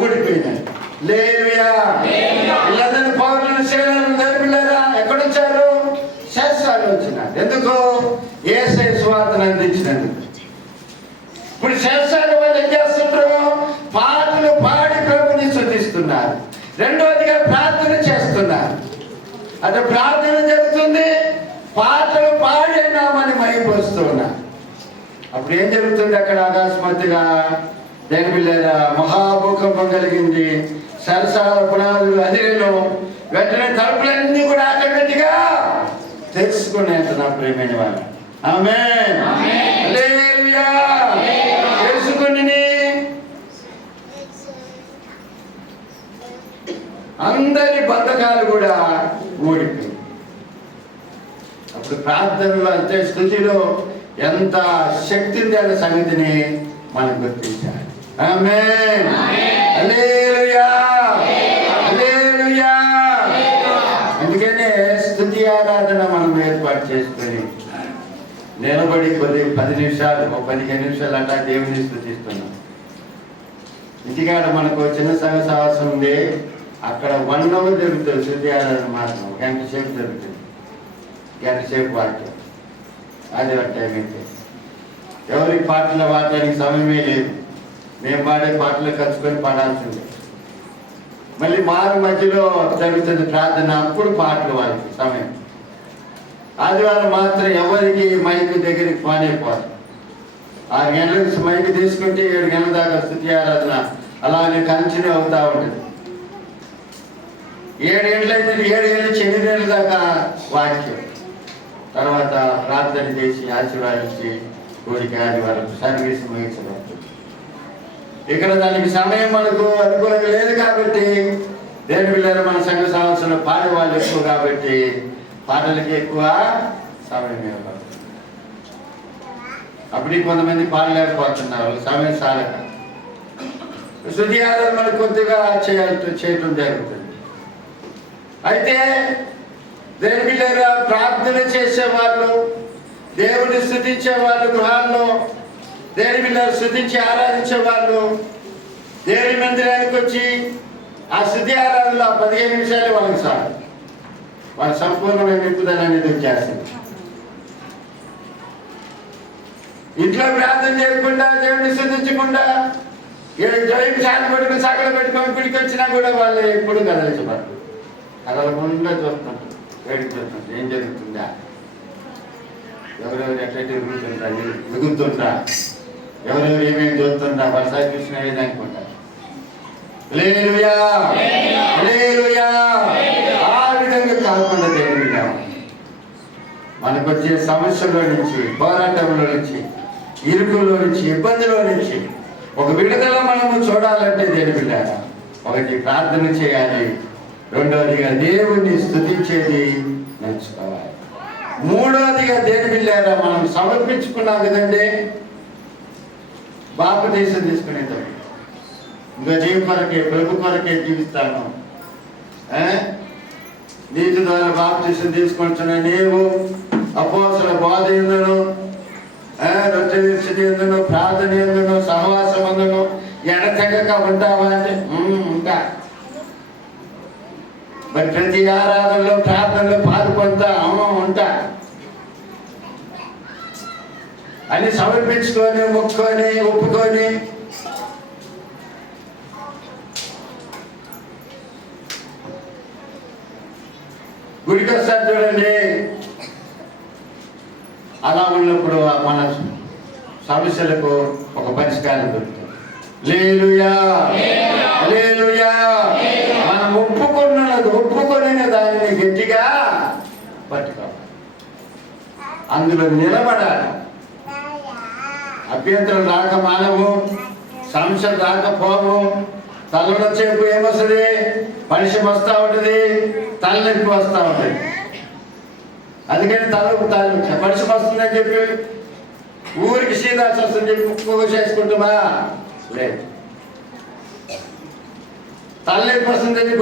ఊడిపోయినాయి. హల్లెలూయా. వీళ్ళందరూ పౌరులను శీలను జరిపిల్లారా ఎక్కడొచ్చారు? శస్త్రాలు వచ్చినారు. ఎందుకు? యేసయ్య సువార్తను అందించినందుకు. ఇప్పుడు శస్త్రాలు వాళ్ళు ఏం చేస్తుంటారు? పాటలు పాడి ప్రభుని స్తుతిస్తున్నారు. రెండవదిగా ప్రార్థన చేస్తున్నారు. అంటే ప్రార్థన జరుగుతుంది, పాటలు పాడి నామని మహిమపరుస్తున్నారు. అప్పుడు ఏం జరుగుతుంది? అక్కడ అకస్మాత్తుగా దేని పిల్లరా మహాభూకంపం కలిగింది, సరసాల పునాదులు అదిరేను. వెంటనే తలుపులన్నీ కూడా ఆటోమేటిక్గా తెలుసుకునేంత నా ప్రేమైన వాళ్ళు. ఆమేన్, హల్లెలూయా. అందరి బంధకాలు కూడా ఊడిపోయి. అప్పుడు ప్రార్థనలో అంటే స్తుతిలో ఎంత శక్తి ఉంది అనే సంగతిని మనం గుర్తించాలి. ఆమేన్. హల్లెలూయా. హల్లెలూయా. అందుకనే స్తుతి ఆరాధన మనం ఏర్పాటు చేసుకొని నిలబడి 10 నిమిషాలు 15 నిమిషాలు అట్లా దేవుని స్తుతిస్తున్నాం. ఇంటికాడ మనకు చిన్న సంఘ సహవాసం ఉంది, అక్కడ 1 అవర్ జరుగుతుంది స్తుతి ఆరాధన మాత్రం. గంట సేపు జరుగుతుంది, గంట సేపు వాక్యం. అది ఒక టైం అయితే ఎవరికి పాటలు పాడడానికి సమయమే లేదు. మేము పాడే పాటలు కలుసుకొని పాడాల్సిందే. మళ్ళీ మారు మధ్యలో జరుగుతుంది ప్రార్థన, అప్పుడు పాటలు వాళ్ళకి సమయం. ఆదివారం మాత్రం ఎవరికి మైక్ దగ్గరికి పాడైపోదు. 6 గంటలకు మైక్ తీసుకుంటే 7 గంటల దాకా స్తుతి ఆరాధన అలాగే కంటిన్యూ అవుతూ ఉంటుంది. 7 గంటలు అయితే 7 గంటల నుంచి 8 గంటల దాకా వాక్యం. తర్వాత ప్రార్థన చేసి ఆశీర్వాదించి కోరిక ఆదివారం సర్వీస్ ముగించబడుతుంది. ఇక్కడ దానికి సమయం మనకు అనుకూలంగా లేదు కాబట్టి దేని పిల్లలు మన సంఘ సంవత్సరంలో పాడేవాళ్ళు ఎక్కువ కాబట్టి పాటలకి ఎక్కువ సమయం ఇవ్వబడుతుంది. అప్పుడు కొంతమంది పాడలేకపోతున్నారు, సమయం సాలక. స్తుతి ఆరాధన మనకు కొద్దిగా చేయటం జరుగుతుంది. అయితే దేని పిల్లలు ప్రార్థన చేసేవాళ్ళు, దేవుని స్తుతించే వాళ్ళు, గృహాల్లో దేని పిల్లలు స్తుతించి ఆరాధించే వాళ్ళు దేవుని మందిరానికి వచ్చి ఆ స్తుతి ఆరాధనలో 15 నిమిషాలు వాళ్ళకి చాలు. వాళ్ళ సంపూర్ణమైన నింపుదల అనేది వచ్చేస్తుంది. ఇంట్లో ప్రార్థన చేయకుండా దేవుని స్తుతించకుండా జయం శాంతి పట్టుకుని సగలు పెట్టుకొని పిడికి వచ్చినా కూడా వాళ్ళు ఎప్పుడు కదలించబడరు. కదలకుండా చూస్తుంటారు, వేడికి చూస్తుంటారు ఏం జరుగుతుందా, ఎవరెవరు ఎట్లా తిరుగుతుంటా, ఎగురుతుంటా, ఎవరెవరు ఏమేమి చూస్తుంటా, వర్షా కృష్ణ ఏదనుకుంటారు. హల్లెలూయా. హల్లెలూయా. ఆ విధంగా కాకుండా దేవుని మనకు వచ్చే సమస్యలో నుంచి, పోరాటంలో నుంచి, ఇరుకులో నుంచి, ఇబ్బందిలో నుంచి ఒక విడుదల మనము చూడాలంటే దేని బిడ్డ ఒకటి ప్రార్థన చేయాలి, రెండవదిగా దేవుణ్ణి స్తుతించేది నేర్చుకోవాలి, మూడవదిగా దేని బిడ్డారా మనం సమర్పించుకున్నాం కదండి బాప్తిసం తీసుకునేటప్పుడు. ఇంకా దేవుని కొరకే, ప్రభు కొరకే జీవిస్తాను, నీతి ద్వారా బాప్తిసం తీసుకుంటున్నా, నీవు అపోస్తలుల బోధ ఎందును, రొట్టె విరుచుట ఎందును, ప్రార్థన ఎందును, సహవాసం ఎందును ఎడతెగక ఉంటావా అంటే ఉంటా. మరి ప్రతి ఆరాధనలో ప్రార్థనలో పాల్పొందుతా ఉంటా అని సమర్పించుకొని మొక్కుకొని ఒప్పుకొని గుడికి వస్తారు చూడండి. అలా ఉన్నప్పుడు మన సమస్యలకు ఒక పరిష్కారం దొరుకుతుంది. హల్లెలూయా. హల్లెలూయా. మనం ఒప్పుకునే దానిని గట్టిగా పట్టుకోవాలి, అందులో నిలబడాలి. అభ్యంతరం రాక మానవు, సమస్యలు రాకపోవు, తలలో చేపు ఏమొస్తుంది, పరిశ్రమ వస్తూ ఉంటుంది, తలనొప్పి వస్తూ ఉంటుంది. అందుకని పరిశ్రమ వస్తుందని చెప్పి ఊరికి సీదాల్సి వస్తుందని చెప్పి చేసుకుంటామా? లేదు. తలనొప్పి వస్తుందని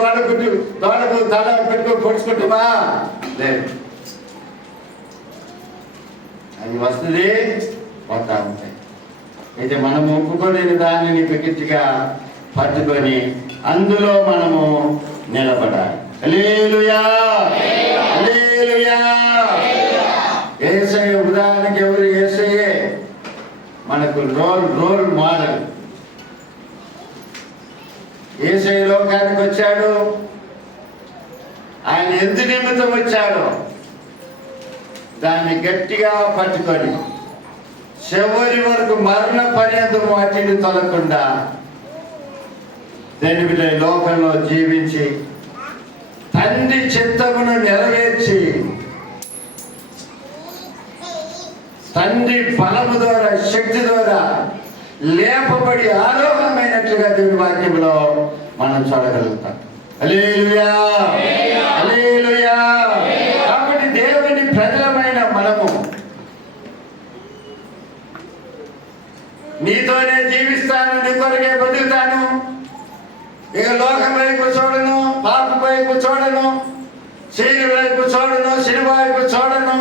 దోడకు తల పెట్టుకొని పొడుచుకుంటామా? లేదు. అది వస్తుంది, పోతా ఉంటాయి. అయితే మనం ఒప్పుకొని దానిని గట్టిగా పట్టుకొని అందులో మనము నిలబడాలి. హల్లెలూయా. హల్లెలూయా. యేసయ్య ఉదాహరణకి ఎవరు? యేసయ్యే మనకు రోల్ మోడల్. యేసయ్య లోకానికి వచ్చాడు, ఆయన ఎందు నిమిత్తం వచ్చాడో దాన్ని గట్టిగా పట్టుకొని చివరి వరకు మరణ పర్యంతం వాటిని తొలగకుండా దేని బిడ్డ లోకంలో జీవించి తండ్రి చిత్తమును నెరవేర్చి తండ్రి బలము ద్వారా, శక్తి ద్వారా లేపబడి ఆరోహణమైనట్లుగా దేవుని వాక్యంలో మనం చూడగలుగుతాం. హల్లెలూయా, హల్లెలూయా. కాబట్టి దేవుని ప్రజలమైన మనము నీతోనే జీవిస్తాను, నీ కొరకే బతుకుతాను, ఇక లోకం వైపు చూడను, పాపం వైపు చూడను, శైలి వైపు చూడను, సినిమా వైపు చూడను,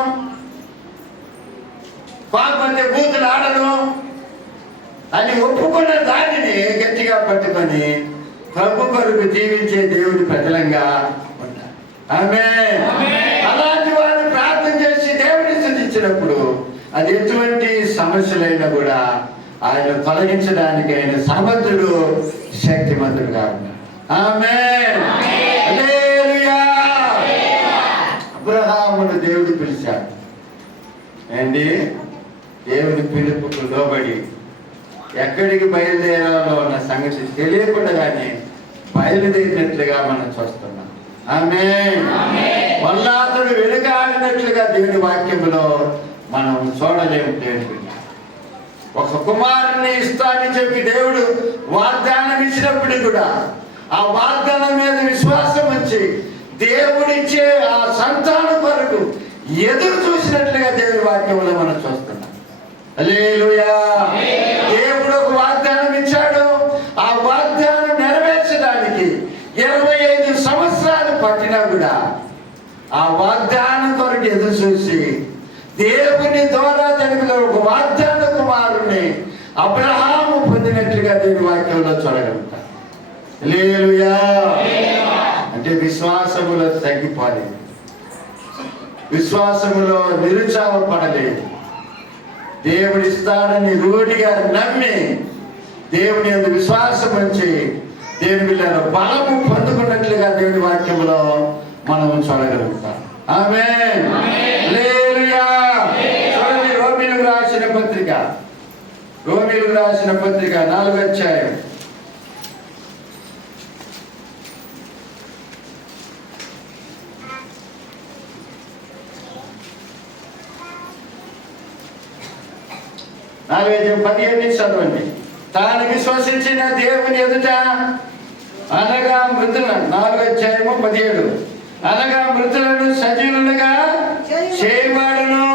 పాపంటే బూతులు ఆడను అని ఒప్పుకున్న దానిని గట్టిగా పట్టుకొని ప్రభు కొరకు జీవించే దేవుడి ప్రజలంగా ఉంటారు. ఆమేన్. అలాంటి వారు ప్రార్థన చేసి దేవుడిని స్తుతించినప్పుడు అది ఎటువంటి సమస్యలైనా కూడా ఆయన తొలగించడానికి ఆయన సమర్థుడు, శక్తిమంతుడుగా ఉన్నాడు. ఆమేన్. హల్లెలూయా. అబ్రహామును దేవుడు పిలిచాడు. ఏంటి? దేవుని పిలుపుకు లోబడి ఎక్కడికి బయలుదేరాలో అన్న సంగతి తెలియకుండానే బయలుదేరినట్లుగా మనం చూస్తున్నాం. ఆమేన్. మళ్ళా అతడు వెనుకాడినట్లుగా దేవుని వాక్యములో మనం చూడలేము. దేవుడు ఒక కుమారుని ఇస్తానని చెప్పి దేవుడు వాగ్దానం ఇచ్చినప్పుడు కూడా ఆ వాగ్దానం మీద విశ్వాసం వచ్చి దేవుడిచ్చే ఆ సంతానం కొరకు ఎదురు చూసినట్లుగా దేవుడి వాక్యంలో మనం చూస్తున్నాం. హల్లెలూయా. దేవుడు ఒక వాగ్దానం ఇచ్చాడు. ఆ వాగ్దానం నెరవేర్చడానికి 25 సంవత్సరాలు పట్టినా కూడా ఆ వాగ్దానం కొరకు ఎదురు చూసి దేవుని ద్వారా జరిగిన ఒక వాగ్దాన కుమారుని అబ్రహాము పొందినట్లుగా దేవుని వాక్యంలో చూడగలుగుతాం. హల్లెలూయా. అంటే విశ్వాసములో తగ్గిపోలేదు, విశ్వాసములో నిరుత్సాహపడలేదు. దేవుడు ఇస్తాడని రూఢిగా నమ్మి దేవుని యందు విశ్వాసం ఉంచి దేవుని బిడ్డల బలము పొందుకున్నట్లుగా దేవుని వాక్యంలో మనం చూడగలుగుతాం. ఆమేన్. హల్లెలూయా. చూడండి, రోమీయులకు రాసిన పత్రిక, రోమీయులకు రాసిన పత్రిక 4వ అధ్యాయం 4:15 చదవండి. తాను విశ్వసించిన దేవుని ఎదుట అనగా మృతులను 4:17 అనగా మృతులను సజీవులుగా చేయవాడును,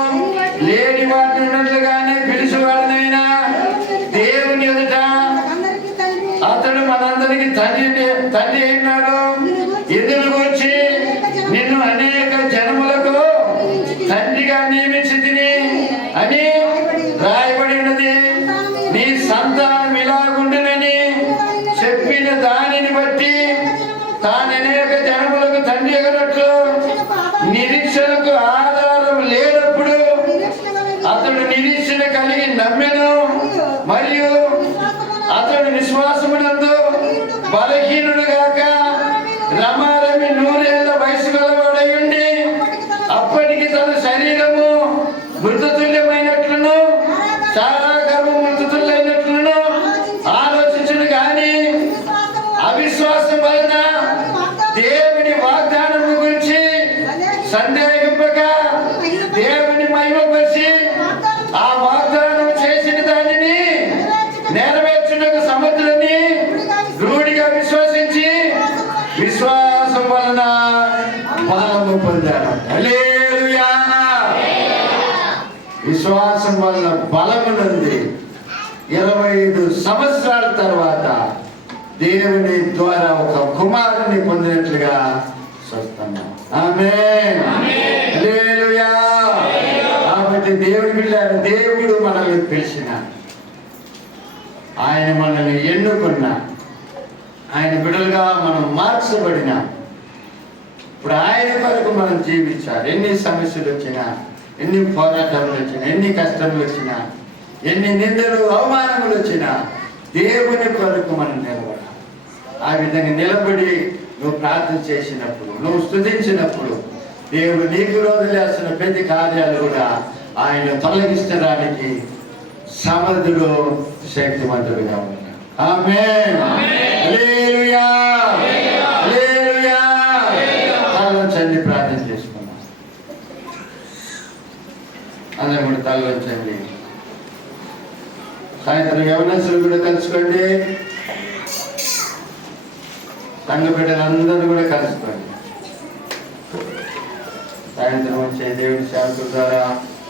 లేని వాటిని ఉన్నట్లుగానే పిలిచేవాడునైనా దేవుని ఎదుట అతడు మనందరికి తండ్రి అయినాడు. ఇందును గురించి నిన్ను అనేక జనములకు తండ్రిగా నియమించి తిని అని రాయబడి ఉన్నది. నీ సంతానం ఇలాగుండునని చెప్పిన దానిని బట్టి తాను అనేక జనములకు తండ్రి అగినట్లు నిరీక్షణకు ఆధారం లేనప్పుడు అతడు నిరీక్షణ కలిగి నమ్మెను. మరియు అతడు విశ్వాసమునందు బలహీనుడు గాక రమారమి 100 ఏళ్ల వయసు గలవాడై ఉండి అప్పటికి తన శరీరము మృతతుల్యమైనట్లును చాలా గర్భం మృతతుల్యమైనట్లును ఆలోచించును. కానీ అవిశ్వాసం వలన దేవుని వాగ్దానం గురించి సందేహింపక దేవుని మహిమపరిచి ఆ వాగ్దానం చేసిన దానిని నెరవేర్చుటకు సమర్థులని రూఢిగా విశ్వసించి విశ్వాసం వలన బలము పొందారు. హల్లెలూయా. విశ్వాసం వలన బలమునంది 25 సంవత్సరాల తర్వాత దేవుని ద్వారా ఒక కుమారుని పొందినట్లుగా చూస్తున్నాం. ఆమేన్. హల్లెలూయా. కాబట్టి దేవుడి బిడ్డలారా, దేవుడు మనల్ని పిలిచిన, ఆయన మనల్ని ఎన్నుకున్న, ఆయన బిడ్డలుగా మనం మార్చబడిన, ఇప్పుడు ఆయన కొరకు మనం జీవించాలి. ఎన్ని సమస్యలు వచ్చినా, ఎన్ని పోరాటాలు వచ్చినా, ఎన్ని కష్టాలు వచ్చినా, ఎన్ని నిందలు అవమానములు వచ్చినా దేవుని కొరకు మనం నిలబడాలి. ఆ విధంగా నిలబడి నువ్వు ప్రార్థన చేసినప్పుడు, నువ్వు స్తుతించినప్పుడు దేవుడు నీకు రోజు చేస్తున్న ప్రతి కార్యాలు కూడా ఆయన తొలగిస్తడానికి సమర్థుడు, శక్తిమంతుడుగా ఉన్నాడు. ఆమేన్. హల్లెలూయా. హల్లెలూయా. తలవంచండి, ప్రార్థన చేసుకున్నాం. అందరం కూడా తలవంచండి. సాయంత్రం యవనస్తులు కూడా కలుసుకోండి. సంఘ బిడ్డలందరూ కూడా కలుసుకోండి. సాయంత్రం వచ్చే దేవుడి సేవకుల ద్వారా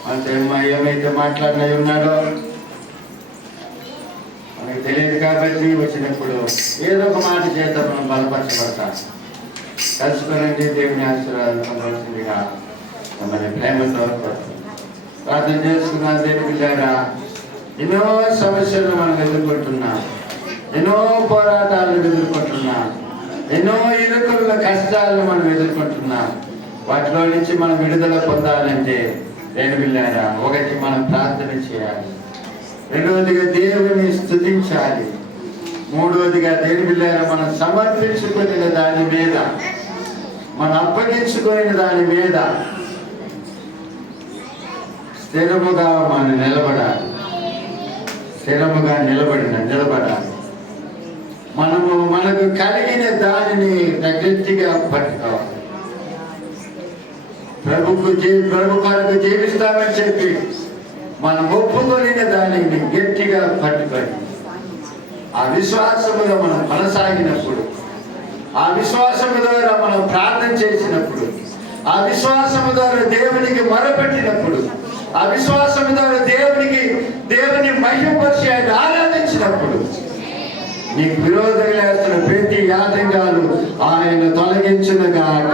మనతో ఏమైతే మాట్లాడినవి ఉన్నాడో మనకు తెలియదు కాబట్టి వచ్చినప్పుడు ఏదో ఒక మాట చేత మనం బలపరచబడతాం. కలుసుకునండి. దేవుని ఆశీర్వాదం పొందవలసిందిగా మమ్మల్ని ప్రేమతో ప్రార్థన చేసుకున్న దేవుడి ద్వారా ఎన్నో సమస్యలను మనం ఎదుర్కొంటున్నాం, ఎన్నో పోరాటాలను ఎదుర్కొంటున్నాం, ఎన్నో ఇరుకుల కష్టాలను మనం ఎదుర్కొంటున్నాం. వాటిలో నుంచి మనం విడుదల పొందాలంటే దేవుళ్ళారా, ఒకటి మనం ప్రార్థన చేయాలి, రెండవదిగా దేవుని స్తుతించాలి, మూడవదిగా దేవుళ్ళారా మనం సమర్పించుకునే దాని మీద, మనం అప్పగించుకునే దాని మీద స్థిరముగా మనం నిలబడాలి. స్థిరముగా నిలబడాలి. మనకు కలిగిన దానిని గట్టిగా పట్టుకోవాలి. ప్రభు కొరకు జీవిస్తామని చెప్పి మనం ఒప్పుకొనిన దానిని గట్టిగా పట్టుకొని ఆ విశ్వాసములో మనం కొనసాగినప్పుడు, ఆ విశ్వాసము ద్వారా మనం ప్రార్థన చేసినప్పుడు, ఆ విశ్వాసము ద్వారా దేవునికి మొరపెట్టినప్పుడు, ఆ విశ్వాసము ద్వారా దేవుని మహిమపరిచి ఆయన ఆరాధించినప్పుడు నీకు విరోధంగా వేస్తున్న ప్రతి ఆటంకాలు ఆయన తొలగించునుగాక.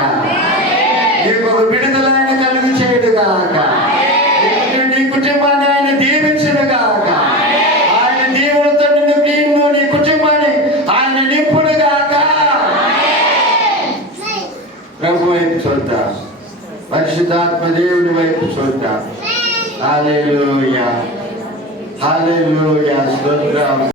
నీకు ఒక విడుదల ఆయన కలుగు చేయుడుగాక. నీ కుటుంబాన్ని ఆయన దీవించునుగాక. ఆయన దీవులతో నిన్ను నీ కుటుంబాన్ని ఆయన నింపుడుగాక. ప్రభు వైపు చూద్దాం, పరిశుద్ధాత్మ దేవుని వైపు చూద్దాం. హల్లెలూయా, హల్లెలూయా, స్తోత్రం.